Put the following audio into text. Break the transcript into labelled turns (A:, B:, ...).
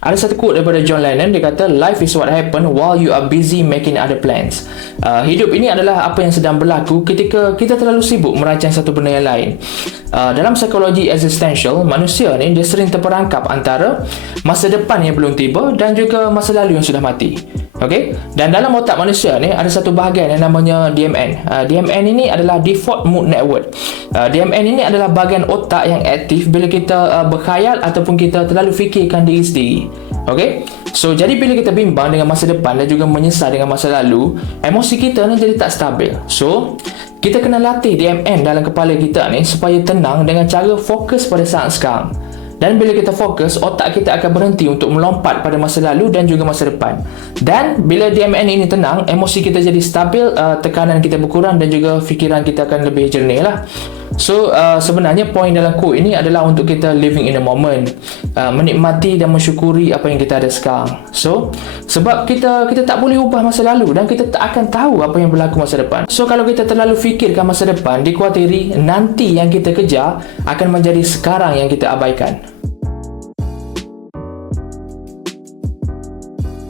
A: Ada satu quote daripada John Lennon dia kata life is what happen while you are busy making other plans. Uh, hidup ini adalah apa yang sedang berlaku ketika kita terlalu sibuk merancang satu benda yang lain. Uh, dalam psikologi existential, manusia ni dia sering terperangkap antara masa depan yang belum tiba dan juga masa lalu yang sudah mati. Okey. Dan dalam otak manusia ni ada satu bahagian yang namanya DMN. Uh, DMN ini adalah default mood network. Uh, DMN ini adalah bahagian otak yang aktif bila kita uh, berkhayal ataupun kita terlalu fikirkan diri sendiri. Okey. So jadi bila kita bimbang dengan masa depan dan juga menyesal dengan masa lalu, emosi kita ni jadi tak stabil. So kita kena latih DMN dalam kepala kita ni supaya tenang dengan cara fokus pada saat sekarang. Dan bila kita fokus, otak kita akan berhenti untuk melompat pada masa lalu dan juga masa depan. Dan bila DMN ini tenang, emosi kita jadi stabil, uh, tekanan kita berkurang dan juga fikiran kita akan lebih jernih lah. So uh, sebenarnya poin dalam quote ini adalah untuk kita living in the moment, uh, menikmati dan mensyukuri apa yang kita ada sekarang. So sebab kita kita tak boleh ubah masa lalu dan kita tak akan tahu apa yang berlaku masa depan. So kalau kita terlalu fikirkan masa depan, dikuatiri nanti yang kita kejar akan menjadi sekarang yang kita abaikan.